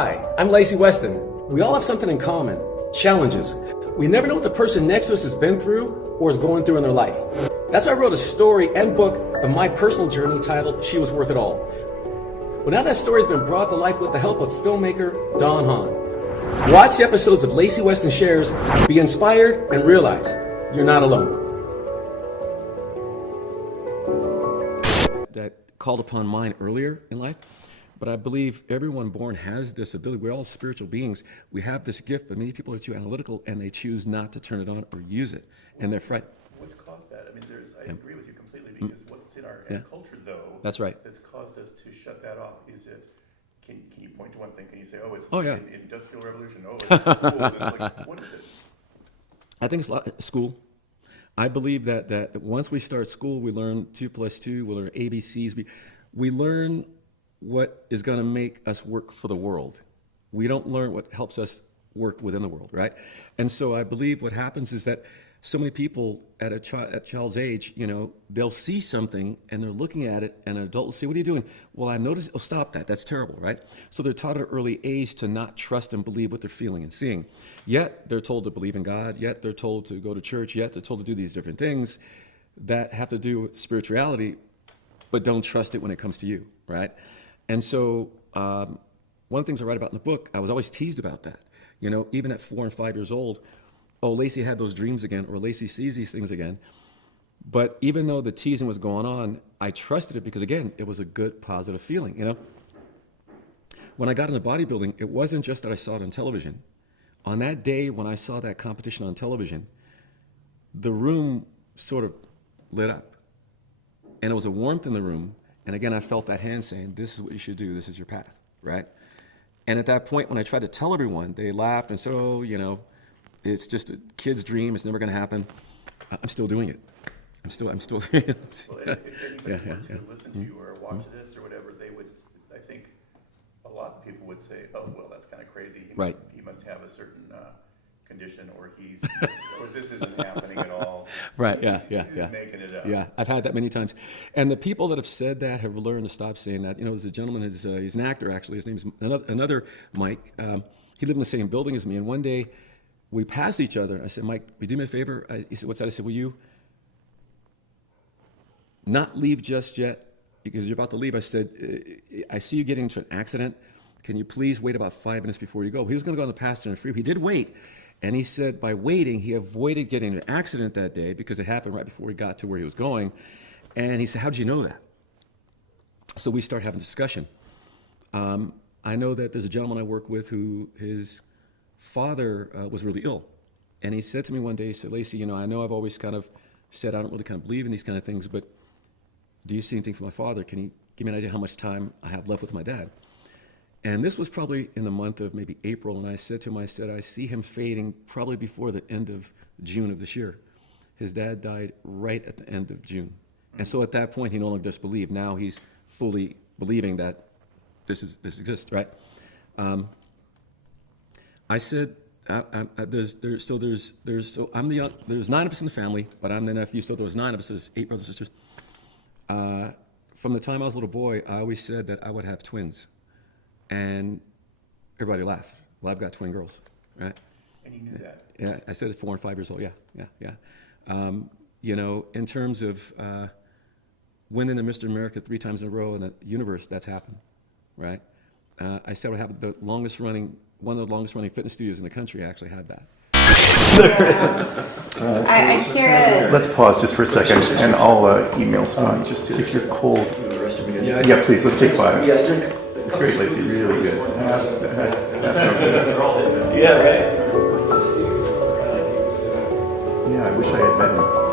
Hi, I'm Lacy Weston. We all have something in common, challenges. We never know what the person next to us has been through or is going through in their life. That's why I wrote a story and book of my personal journey titled She Was Worth It All. Well, now that story has been brought to life with the help of filmmaker Don Hahn. Watch the episodes of Lacy Weston Shares, be inspired, and realize you're not alone. That called upon mine earlier in life. But I believe everyone born has this ability. We're all spiritual beings. We have this gift, but many people are too analytical and they choose not to turn it on or use it. And they're frightened. What's caused that? I mean, I agree with you completely because what's in our culture, though, that's right, that's caused us to shut that off. Is it? Can you point to one thing? Can you say, oh, it's the Industrial Revolution? Oh, it's school. It's like, what is it? I think it's a lot school. I believe that once we start school, we learn 2 + 2. We learn ABCs. We learn what is going to make us work for the world. We don't learn what helps us work within the world, right? And so I believe what happens is that so many people at child's age, they'll see something and they're looking at it, and an adult will say, "What are you doing?" "Well, I noticed." "Oh, stop that. That's terrible," right? So they're taught at an early age to not trust and believe what they're feeling and seeing. Yet they're told to believe in God. Yet they're told to go to church. Yet they're told to do these different things that have to do with spirituality, but don't trust it when it comes to you, right? And so one of the things I write about in the book, I was always teased about that. Even at 4 and 5 years old, oh, Lacy had those dreams again, or Lacy sees these things again. But even though the teasing was going on, I trusted it because, again, it was a good, positive feeling, When I got into bodybuilding, it wasn't just that I saw it on television. On that day when I saw that competition on television, the room sort of lit up. And it was a warmth in the room. And again, I felt that hand saying, "This is what you should do. This is your path," right? And at that point, when I tried to tell everyone, they laughed and said, "Oh, it's just a kid's dream. It's never going to happen." I'm still doing it. I'm still doing it. Well, if anybody were to listen to you or watch this or whatever, they would, I think a lot of people would say, "Oh, well, that's kind of crazy. He must have a certain condition, or or this isn't happening at all." Right, He's making it up. Yeah, I've had that many times. And the people that have said that have learned to stop saying that. There's a gentleman, he's an actor actually, his name's another Mike. He lived in the same building as me, and one day we passed each other. I said, "Mike, will you do me a favor?" He said, "What's that?" I said, "Will you not leave just yet? Because you're about to leave." I said, "I see you getting into an accident. Can you please wait about 5 minutes before you go?" He was going to go on the passenger and freeway. He did wait. And he said by waiting, he avoided getting in an accident that day because it happened right before he got to where he was going. And he said, "How did you know that?" So we start having a discussion. I know that there's a gentleman I work with who his father was really ill. And he said to me one day, he said, "Lacy, I know I've always kind of said I don't really kind of believe in these kind of things, but do you see anything from my father? Can you give me an idea how much time I have left with my dad?" And this was probably in the month of maybe April, and I said to him, I see him fading probably before the end of June of this year. His dad died right at the end of June. And so at that point, he no longer just believed. Now he's fully believing that this exists, right? I said, there's 9 of us in the family, but I'm the nephew, so there was 9 of us, there's 8 brothers and sisters. From the time I was a little boy, I always said that I would have twins. And everybody laughed. "Well, I've got twin girls," right? And you knew that? Yeah, I said at 4 and 5 years old. Yeah. In terms of winning the Mr. America 3 times in a row in the universe, that's happened, right? I said what happened. One of the longest running fitness studios in the country actually had that. I hear it. Let's pause just for a second, and I'll email Spawn just if you're cold. Yeah, please. Let's take 5. Yeah, drink. It's great, Lacy. Really good. Yeah, right. Yeah, I wish I had met him.